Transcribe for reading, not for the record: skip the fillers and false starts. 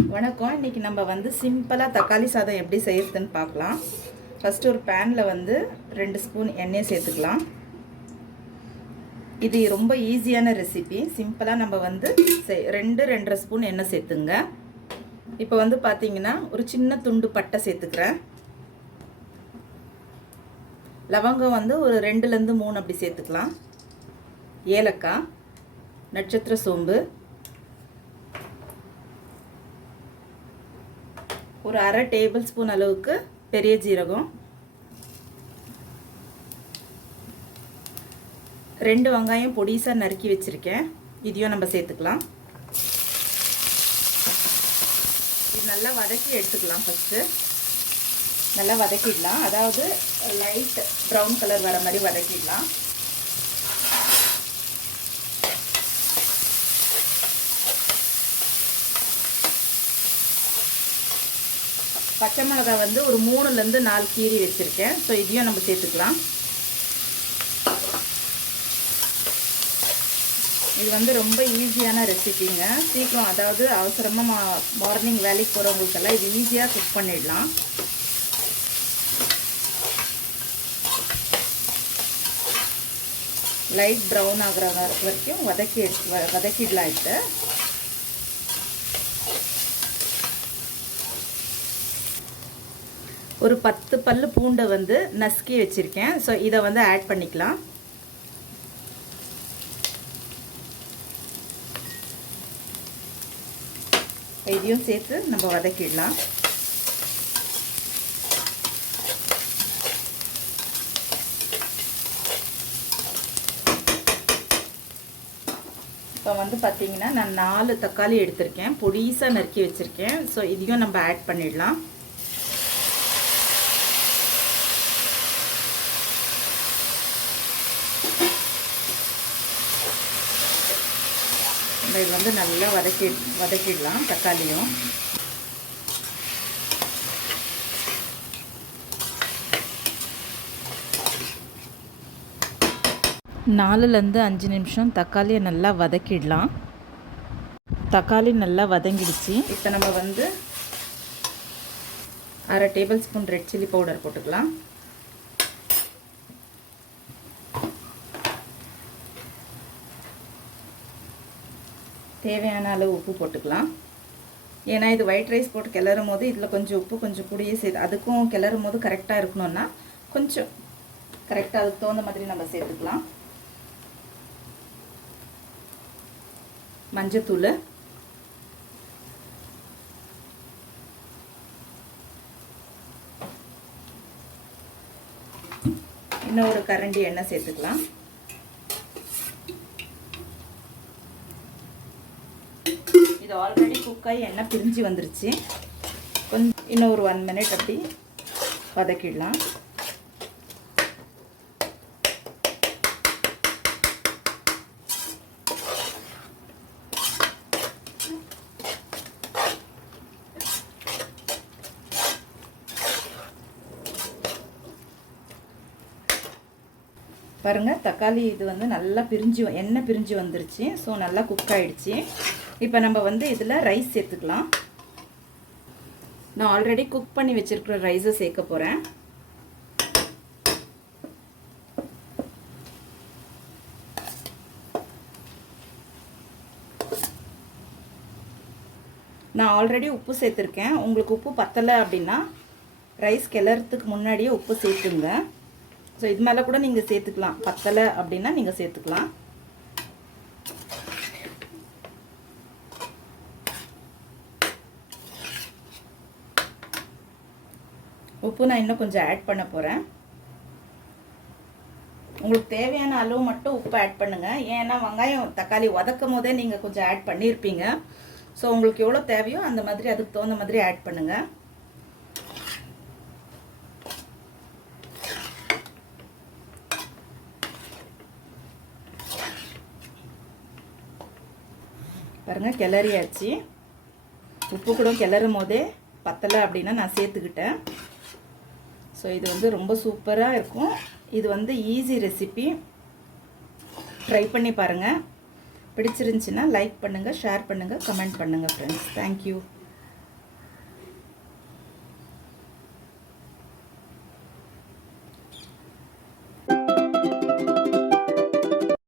வணக்கம். இன்றைக்கி நம்ம வந்து சிம்பிளாக தக்காளி சாதம் எப்படி செய்யறதுன்னு பார்க்கலாம். ஃபஸ்ட்டு ஒரு பேனில் வந்து 2 ஸ்பூன் எண்ணெய் சேர்த்துக்கலாம். இது ரொம்ப ஈஸியான ரெசிபி. சிம்பிளாக நம்ம வந்து 2-2.5 ஸ்பூன் எண்ணெய் சேர்த்துங்க. இப்போ வந்து பார்த்திங்கன்னா ஒரு சின்ன துண்டு பட்டை சேர்த்துக்கிறேன். லவங்கம் வந்து ஒரு 2-3 அப்படி சேர்த்துக்கலாம். ஏலக்காய், நட்சத்திர சோம்பு, ஒரு அரை டேபிள் ஸ்பூன் அளவுக்கு பெரிய ஜீரகம், 2 வெங்காயம் பொடிசாக நறுக்கி வச்சுருக்கேன். இதையும் நம்ம சேர்த்துக்கலாம். இது நல்லா வதக்கி எடுத்துக்கலாம். ஃபஸ்ட்டு நல்லா வதக்கிடலாம். அதாவது லைட் ப்ரௌன் கலர் வர மாதிரி வதக்கிடலாம். பச்சை மிளகாய் வந்து ஒரு 3-4 கீரி வச்சுருக்கேன். ஸோ இதையும் நம்ம சேர்த்துக்கலாம். இது வந்து ரொம்ப ஈஸியான ரெசிபிங்க. சீக்கிரம், அதாவது அவசரமாக மார்னிங் வேலைக்கு போகிறவங்களுக்கெல்லாம் இது ஈஸியாக குக் பண்ணிடலாம். லைட் ப்ரௌன் ஆகிற வரைக்கும் வதக்கிடலாம். இது ஒரு 10 பல்லு பூண்டை வந்து நசுக்கி வச்சுருக்கேன். ஸோ இதை வந்து ஆட் பண்ணிக்கலாம். இதையும் சேர்த்து நம்ம வதக்கிடலாம். இப்போ வந்து பார்த்திங்கன்னா நான் 4 தக்காளி எடுத்திருக்கேன். பொடிசாக நறுக்கி வச்சுருக்கேன். ஸோ இதையும் நம்ம ஆட் பண்ணிடலாம். இது வந்து நல்லா வதக்கிடலாம். தக்காளியும் 4-5 நிமிஷம் தக்காளியை நல்லா வதக்கிடலாம். தக்காளி நல்லா வதங்கிடுச்சு. இப்போ நம்ம வந்து அரை table spoon red chilli powder போட்டுக்கலாம். தேவையான அளவு உப்பு போட்டுக்கலாம். ஏன்னா இது ஒயிட் ரைஸ் போட்டு கிளறும் போது இதில் கொஞ்சம் உப்பு கொஞ்சம் கூடியே சேர்த்து, அதுக்கும் கிளறும் போது கரெக்டாக இருக்கணும்னா கொஞ்சம் கரெக்டாக அதுக்கு தகுந்த மாதிரி நம்ம சேர்த்துக்கலாம். மஞ்சத்தூள், இன்னும் ஒரு கரண்டி எண்ணெய் சேர்த்துக்கலாம். இது ஆல்ரெடி குக்காய் எண்ணெய் பிரிஞ்சு வந்துருச்சு. கொஞ்சம் இன்னும் ஒரு 1 மினிட் அப்படி வதக்கிடலாம். பாருங்கள், தக்காளி இது வந்து நல்லா எண்ணெய் பிரிஞ்சு வந்துருச்சு. ஸோ நல்லா குக் ஆகிடுச்சு. இப்போ நம்ம வந்து இதில் ரைஸ் சேர்த்துக்கலாம். நான் ஆல்ரெடி குக் பண்ணி வச்சுருக்கிற ரைஸை சேர்க்க போகிறேன். நான் ஆல்ரெடி உப்பு சேர்த்துருக்கேன். உங்களுக்கு உப்பு பத்தலை அப்படின்னா ரைஸ் கிளறதுக்கு முன்னாடியே உப்பு சேர்த்துங்க. ஸோ இது மேலே கூட நீங்கள் சேர்த்துக்கலாம். பத்தலை அப்படின்னா நீங்கள் சேர்த்துக்கலாம். உப்பு நான் இன்னும் கொஞ்சம் ஆட் பண்ண போகிறேன். உங்களுக்கு தேவையான அளவு மட்டும் உப்பு ஆட் பண்ணுங்கள். ஏன்னா வெங்காயம் தக்காளி வதக்கும் போதே நீங்கள் கொஞ்சம் ஆட் பண்ணியிருப்பீங்க. ஸோ உங்களுக்கு எவ்வளோ தேவையோ அந்த மாதிரி அதுக்கு தகுந்த மாதிரி ஆட் பண்ணுங்கள். பாருங்கள், கிளறியாச்சு. உப்பு கூட கிளறும் போதே பத்தலை அப்படின்னா நான் சேர்த்துக்கிட்டேன். ஸோ இது வந்து ரொம்ப சூப்பராக இருக்கும். இது வந்து ஈஸி ரெசிபி. ட்ரை பண்ணி பாருங்கள். பிடிச்சிருந்துச்சின்னா லைக் பண்ணுங்கள், ஷேர் பண்ணுங்கள், கமெண்ட் பண்ணுங்கள் ஃப்ரெண்ட்ஸ். தேங்க்யூ.